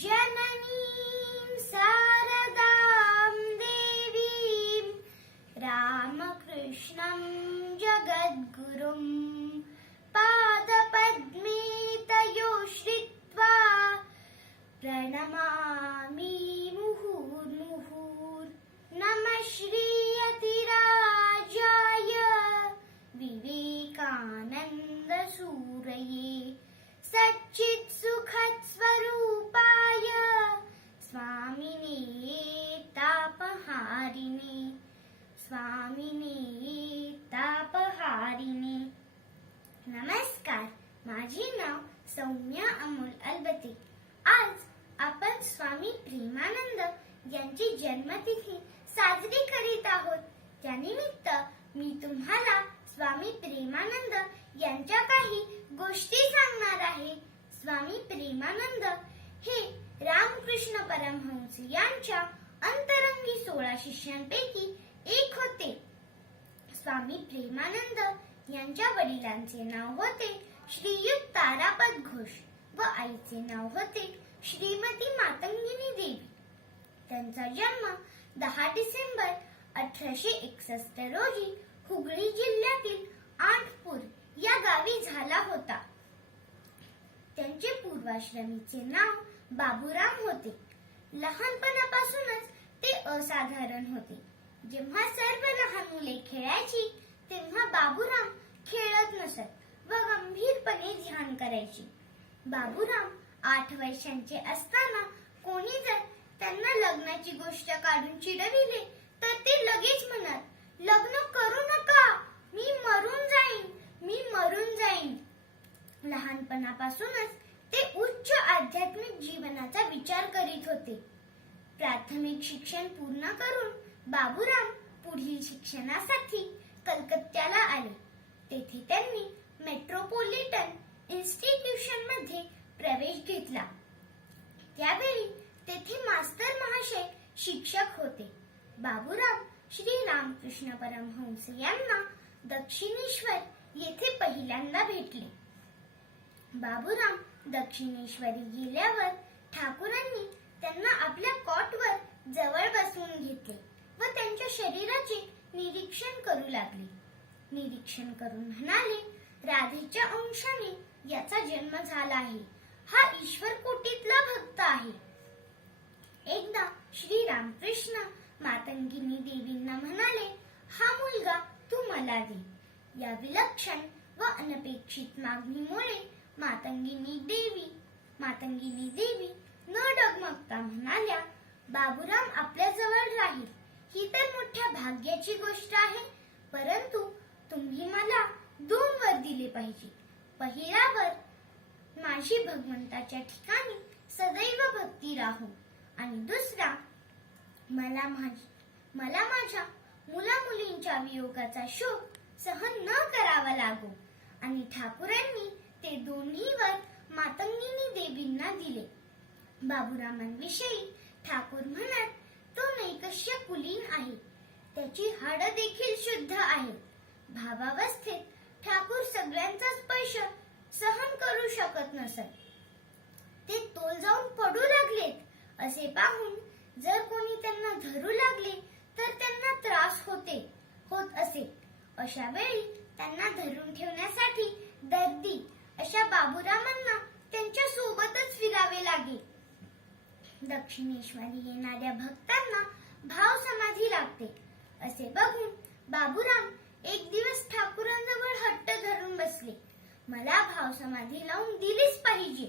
जननीं शारदां देवीं रामकृष्णं जगद्गुरुं पादपद्मे तयो श्रित्वा प्रणमामि मुहुर्मुहुर् नमः श्रीयतिराजाय विवेकानन्दसूरये सच्चित्सुखस्वरूपाय स्वामिने तापहारिणे नमस्कार, माझे नाव सौम्या अमोल अलबते. आज आपण स्वामी प्रेमानंद यांची जन्मतिथी साजरी करीत आहोत. त्यानिमित्त मी तुम्हाला स्वामी प्रेमानंद यांच्या काही गोष्टी सांगणार आहे. स्वामी प्रेमानंद हे रामकृष्ण परमहंस यांच्या अंतरंगी 16 शिष्यांपैकी एक होते. स्वामी प्रेमानंद यांच्या वडिलांचे नाव होते श्रीयुत तारापद घोष व आईचे नाव होते श्रीमती मातंगिनी देवी. त्यांचा जन्म 10 डिसेंबर 1861 रोजी हुगळी जिल्ह्यातील आंठपूर या गावी झाला होता. त्यांचे पूर्वाश्रमीचे नाव बाबूराम होते. लहानपणापासूनच ते असाधारण होते. जेव्हा सर्व लहान मुले खेळायची तेव्हा बाबूराम खेळत नसत व गंभीरपणे ध्यान करायचे. बाबूराम 8 वर्षांचे असताना कोणी जर त्यांना लग्नाची गोष्ट काढून चिडविले तर ते लगेच म्हणत, लग्न करू नका, मी मरून जाईन. लहानपणापासूनच ते उच्च आध्यात्मिक जीवनाचा विचार करीत होते. प्राथमिक शिक्षण पूर्ण करून बाबूराम पुढील शिक्षणासाठी कलकत्त्याला आले. तेथे त्यांनी मेट्रोपॉलिटन इन्स्टिट्यूशन मध्ये प्रवेश घेतला. त्यावेळी तेथे मास्तर महाशय शिक्षक होते. बाबूराम श्री रामकृष्ण परमहंस यांना दक्षिणेश्वर येथे पहिल्यांदा भेटले. बाबूराम दक्षिणेश्वरी गेल्यावर ठाकूरांनी त्यांना आपल्या कॉटवर जवळ बसवून घेतले व त्यांच्या शरीराचे निरीक्षण करू लागले. निरीक्षण करून म्हणाले, राधेच्या अंशाने याचा जन्म झाला आहे. हा ईश्वर कोटीतला भक्त आहे. एकदा श्री रामकृष्ण मातंगिनी देवींना म्हणाले, हा मुलगा तू मला दे. या विलक्षण व अनपेक्षित मागणीमुळे मातंगिनी देवी न डगमगता म्हणाल्या, बाबूराम आपल्या जवळ राहील ही तर मोठ्या भाग्याची गोष्ट आहे. परंतु तुम्ही मला 2 वर दिले पाहिजे. पहिला वर, माझी भगवंताच्या ठिकाणी सदैव भक्ती राहो आणि दुसरा, मला माझ्या मुलामुलींच्या वियोगाचा शोक सहन न करावा लागो. आणि ठाकूरांनी ते दोन्ही वर मातंगिनी देवींना दिले. बाबूरामांविषयी ठाकूर म्हणत, तो नैकश्य कुलीन आहे. त्याची हाडं देखील शुद्ध आहेत. भावावस्थेत ठाकूर सगळ्यांचा स्पर्श सहन करू शकत नसत. ते तोल जाऊन पडू लागलेत असे पाहून जर कोणी त्यांना धरू लागले तर त्यांना त्रास होत असे. अशा वेळी त्यांना धरून ठेवण्यासाठी दर्दी अशा बाबूरामांना त्यांच्या सोबतच फिरावे लागे. दक्षिणेश्वरी येणाऱ्या भक्तांना भाव समाधी लागते असे बघून बाबूराम एक दिवस ठाकूरांजवळ हट्ट धरून बसले. मला भाव समाधी लावून दिलीच पाहिजे.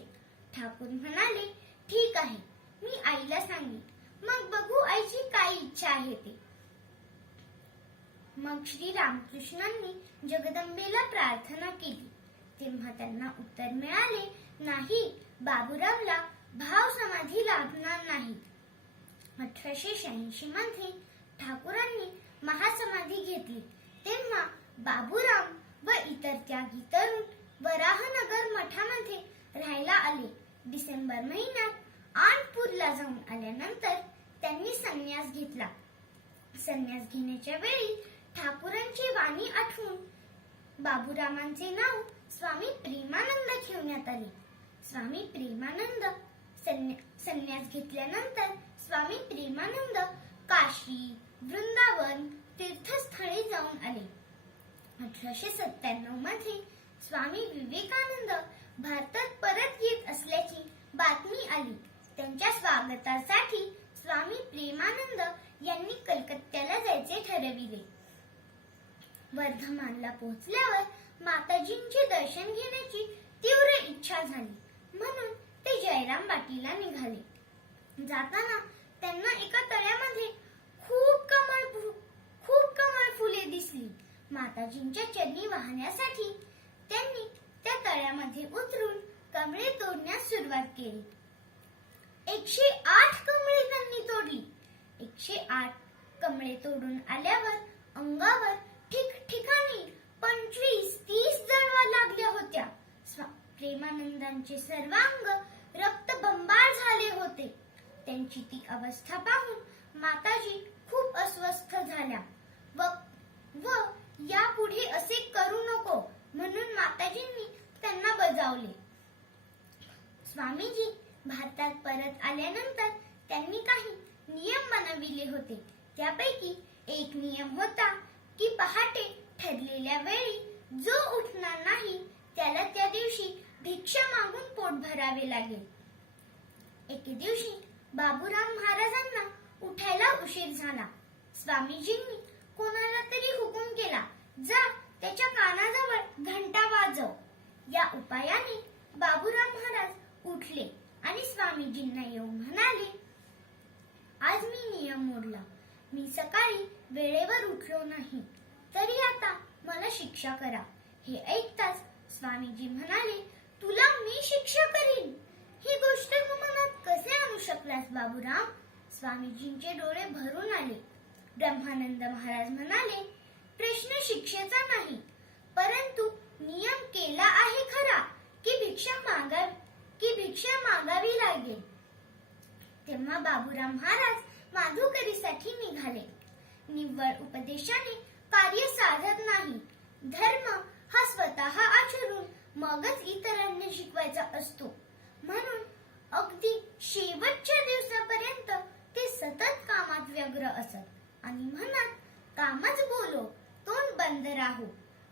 ठाकूर म्हणाले, ठीक आहे, मी आईला सांगेन, मग बघू आईची काय इच्छा आहे ते. मग श्री रामकृष्णांनी जगदंबेला प्रार्थना केली. तेव्हा त्यांना उत्तर मिळाले, नाही, बाबूरामला भाव समाधी लाभणार नाही. 1886 मध्ये ठाकूरांनी महासमाधी घेतली. तेव्हा बाबूराम व इतर त्यागी तरुण वराहनगर मठामध्ये राहायला आले. डिसेंबर महिन्यात आंठपूरला जाऊन आल्यानंतर त्यांनी संन्यास घेतला. संन्यास घेण्याच्या वेळी ठाकूरांची वाणी आठवून बाबूरामांचे नाव स्वामी प्रेमानंद ठेवण्यात आले. स्वामी प्रेमानंद संन्यास घेतल्यानंतर स्वामी प्रेमानंद काशी, वृंदावन तीर्थस्थळी जाऊन आले. 1897 मध्ये स्वामी विवेकानंद भारतात परत येत असल्याची बातमी आली. त्यांच्या स्वागतासाठी स्वामी प्रेमानंद यांनी कलकत्त्याला जायचे ठरविले. वर्धमानला पोहोचल्यावर माताजींचे दर्शन घेण्याची तीव्र इच्छा झाली, म्हणून ते जयराम बाटीला निघाले. जाताना त्यांना एका तळ्यामध्ये खूप कमळ फुले दिसली. माताजींच्या चरणी वाहण्यासाठी त्यांनी त्या तळ्यामध्ये उतरून कमळे तोडण्यास सुरुवात केली. 108 कमळे त्यांनी तोडली. 108 कमळे तोडून आल्यावर अंगावर ठिकठिकाणी 25-30 जळवा लागल्या होत्या. प्रेमानंदांचे सर्वांग रक्तबंबाळ झाले होते. त्यांची ती अवस्था पाहून माताजी खूप अस्वस्थ झाल्या व यापुढे असे करू नको म्हणून माताजींनी त्यांना बजावले. स्वामीजी भारतात परत आल्यानंतर त्यांनी काही नियम बनविले होते. त्यापैकी एक नियम होता की पहाटे ठरलेल्या वेळी जो उठणार नाही त्याला त्या दिवशी भिक्षा मागून पोट भरावे लागेल. एके दिवशी बाबूराम महाराजांना उठायला उशीर झाला. स्वामीजींनी कोणाला तरी हुकूम केला, जा त्याच्या कानाजवळ घंटा वाजव. या उपायाने बाबूराम महाराज उठले आणि स्वामीजींना येऊन म्हणाले, आज मी नियम मोडला. मी सकाळी वेळेवर उठलो नाही, तरी आता मला शिक्षा करा. हे ऐकताच स्वामीजी म्हणाले, तुला मी शिक्षा करीन? ही गोष्ट तू मनात कसे आणू शकलास बाबूराम? स्वामीजींचे डोळे भरून आले. ब्रह्मानंद महाराज म्हणाले, प्रश्न शिक्षेचा नाही, परंतु नियम केला आहे खरा की भिक्षा मागावी लागेल. तेव्हा बाबूराम महाराज माधुकरीसाठी निघाले. निव्वळ उपदेशाने कार्य साधत नाही. धर्म हा स्वतः आचरून मगच इतरांना शिकवायचा असतो. म्हणून अगदी शेवटच्या दिवसापर्यंत ते सतत कामात व्यग्र असत आणि म्हणत, कामच बोलो तोंड बंद राहू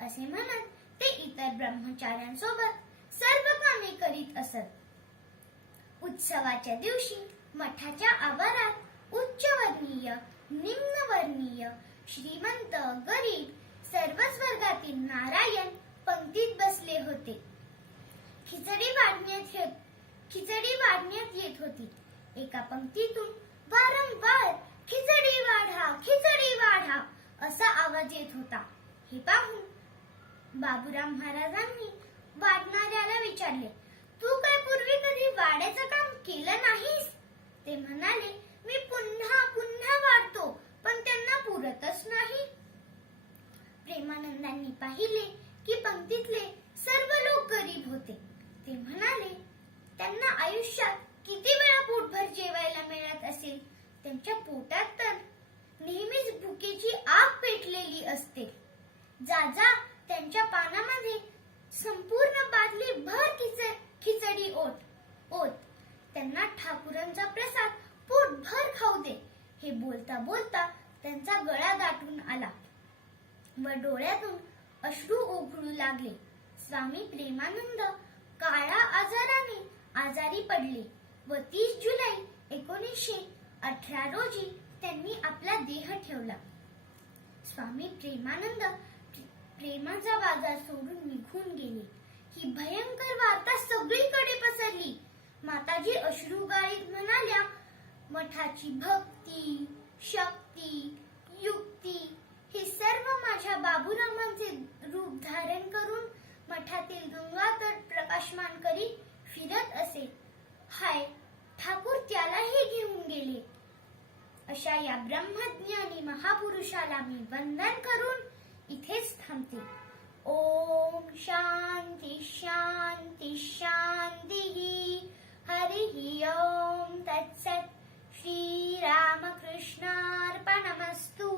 असे म्हणत ते इतर ब्रह्मचार्यांसोबत सर्व कामे करीत असत. उत्सवाच्या दिवशी मठाच्या आवारात उच्चवर्णीय, निम्नवर्णीय, श्रीमंत, गरीब सर्वच वर्गातील नारायण पंक्तीत बसले होते. खिचडी वाढण्यात येत होती. एका पंक्तीतून वारंवार खिचडी वाढा असा आवाज येत होता. हे पाहून बाबूराम महाराजांनी वाढणाऱ्याला विचारले, तू काय पूर्वी कधी वाड्याचं काम केलं नाहीस? ते म्हणाले, मी पुन्हा वाढतो, पण त्यांना पुरतच नाही. प्रेमानंदांनी पाहिले की पंक्तीतले सर्व लोक गरीब होते. ते म्हणाले, त्यांना आयुष्यात किती वेळा पोटभर जेवायला मिळत असेल? त्यांच्या पोटात तर नेहमीच भुकेची आग पेटलेली असते. जा त्यांच्या पानामध्ये संपूर्ण बादली भर खिचडी ओत. त्यांना ठाकूरांचा प्रसाद पोटभर खाऊ दे. हे बोलता बोलता त्यांचा गळा दाटून आला व डोळ्यातून अश्रू ओघळू लागले. स्वामी प्रेमानंद काळा आजाराने आजारी पडले व 30 जुलै 1918 रोजी त्यांनी आपला देह ठेवला. स्वामी प्रेमानंद प्रेमाचा बाजार सोडून निघून गेले. ही भयंकर वार्ता सगळीकडे पसरली. माताजी अश्रू गाळीत म्हणाल्या, मठाची भक्ती, शक्ती, युक्ती हे सर्व माझ्या बाबूरामांचे रूप धारण करून मठातील गंगातट प्रकाशमान करीत फिरत असे. हाय, ठाकूर त्यालाही घेऊन गेले. अशा या ब्रह्मज्ञानी महापुरुषाला मी वंदन करून इथेच थांबते. ओम शांती शांती शांती. हरि ओम तत्सत. श्री रामकृष्णार्पणमस्तु.